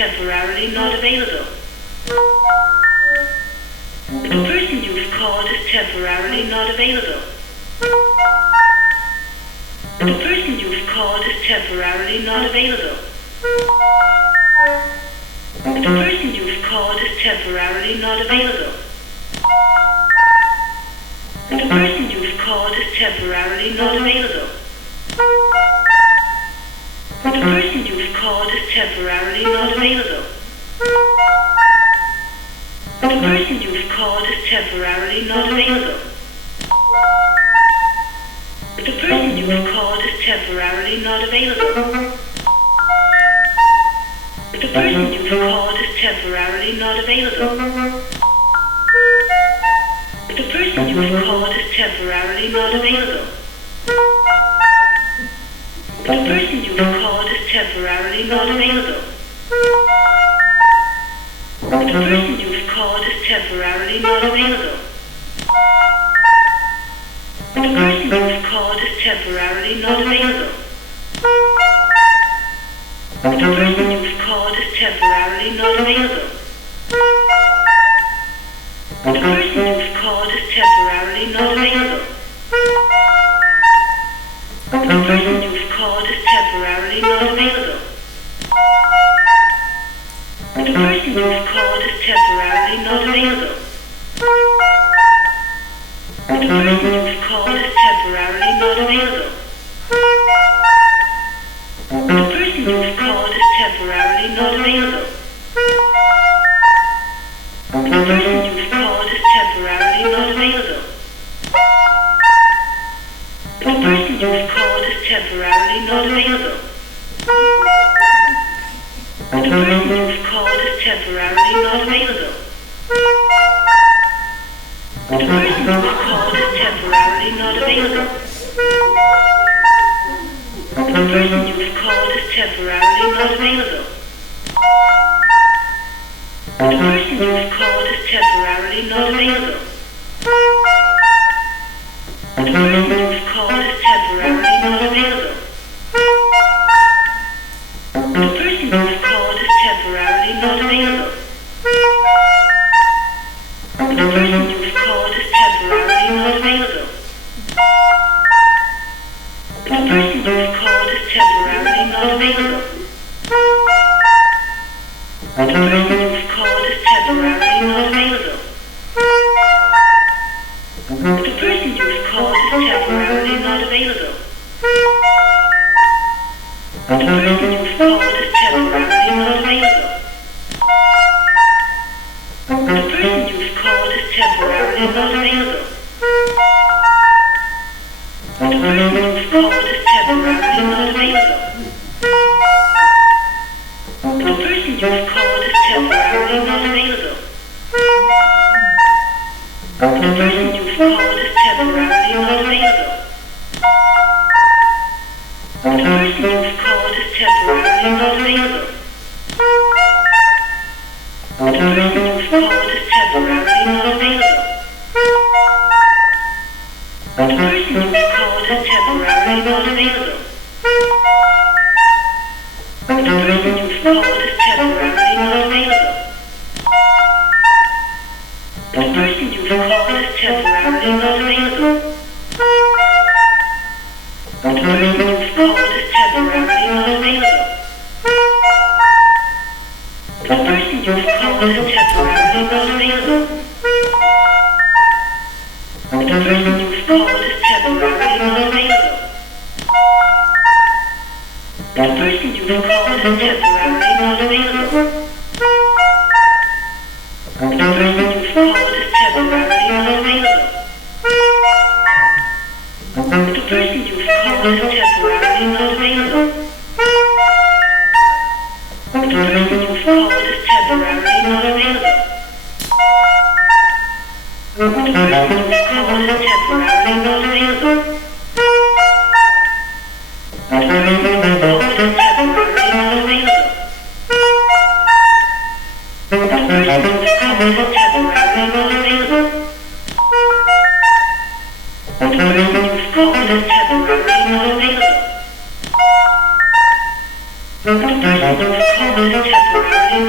temporarily not available. The person you've called is temporarily not available. The person you've called is temporarily not available. The person you've called is temporarily not available. The person you've called is temporarily not available. The person you've called is temporarily not available. The person you've called is temporarily not available. The person you've called is temporarily not available. The person you've called is temporarily not available. The person you've called is temporarily not available. The person you've called is temporarily not available. The person you've called is temporarily not available. The person you've called is temporarily not available. The person you've called is temporarily not available. The person you've called is temporarily not available. The person you've called is temporarily not available. The person you've called is temporarily not available. The person you've called is temporarily not available. The person you've called is temporarily not available. The person you've called is temporarily not available. The person you've called is temporarily not available. The person you've called is temporarily not available. The person you've called is temporarily not available. The person you've called is temporarily not available. The person you've called is temporarily not available. The person you've called is temporarily not available. The person you've called is temporarily not available. The person you've called is temporarily not available. The person you've called is temporarily not available. The person you've called is temporarily not available. The person you've called is temporarily not available. The person you've called is temporarily not available. The person you've called is temporarily not available. The person you've called is temporarily not available. The person you've called is temporarily not available. The person you've called is temporarily not available. The person you've called is temporarily not available. The person you've called is temporarily not available. The person you've called is temporarily not available. The person you've called is temporarily not available. The person you've called is temporarily not available. The person you've called is temporarily not available. The person you've called is temporarily not available. The person you've called is temporarily not available. The person you've called is temporarily not available. The person you've called is temporarily not available. The person you've called is temporarily not available. The person you've called is temporarily not available. The person you've called is temporarily not available. The person you've called is temporarily not available. The person you've called is temporarily not available. The person you've called is temporarily not available. The person you've called is temporarily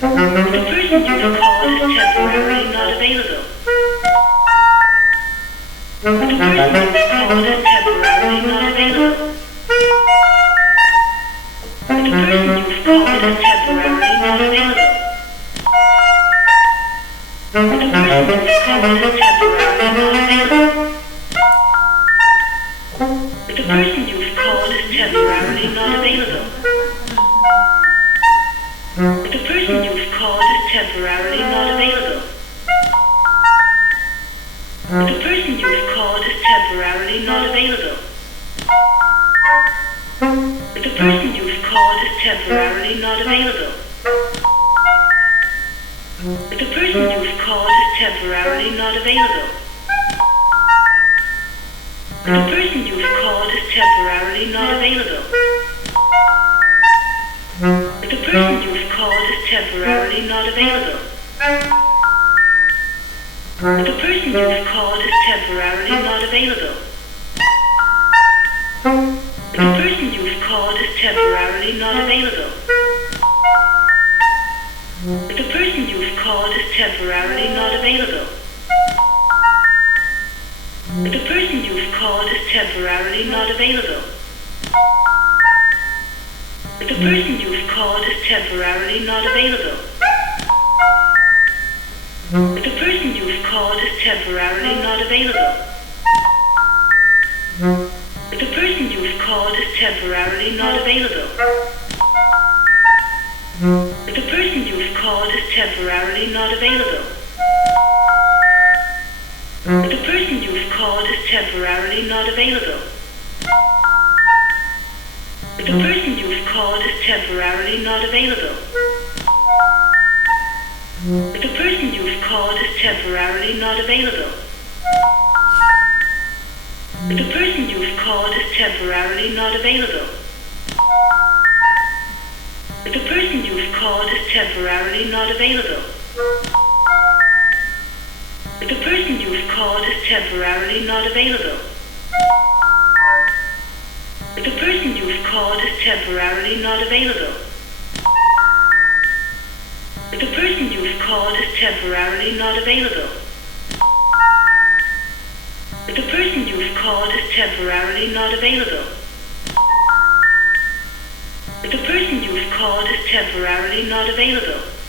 The person you have called is temporarily not available. The person you have called is temporarily not available. The person you have called is temporarily not available. The person you have called is temporarily not available. The person you have called is temporarily not available. The person you have called is temporarily not available. The person you have called is temporarily not available. The person you have called is temporarily not available. The person you have called is temporarily not available. The person you have called is temporarily not available. The person you have called is temporarily not available. The person you have called is temporarily not available. The person you have called is temporarily not available. The person you have called is temporarily not available. The person you have called is temporarily not available. The person you have called is temporarily not available. The person you have called is temporarily not available. The person you have called is temporarily not available. The person you have called is temporarily not available. The person you have called is temporarily not available. The person you have called is temporarily not available. The person you have called is temporarily not available. The person you have called is temporarily not available. The person you have called is temporarily not available. The person you have called is temporarily not available. The person you have called is temporarily not available. The person you have called is temporarily not available. The person you have called is temporarily not available. The person you have called is temporarily not available.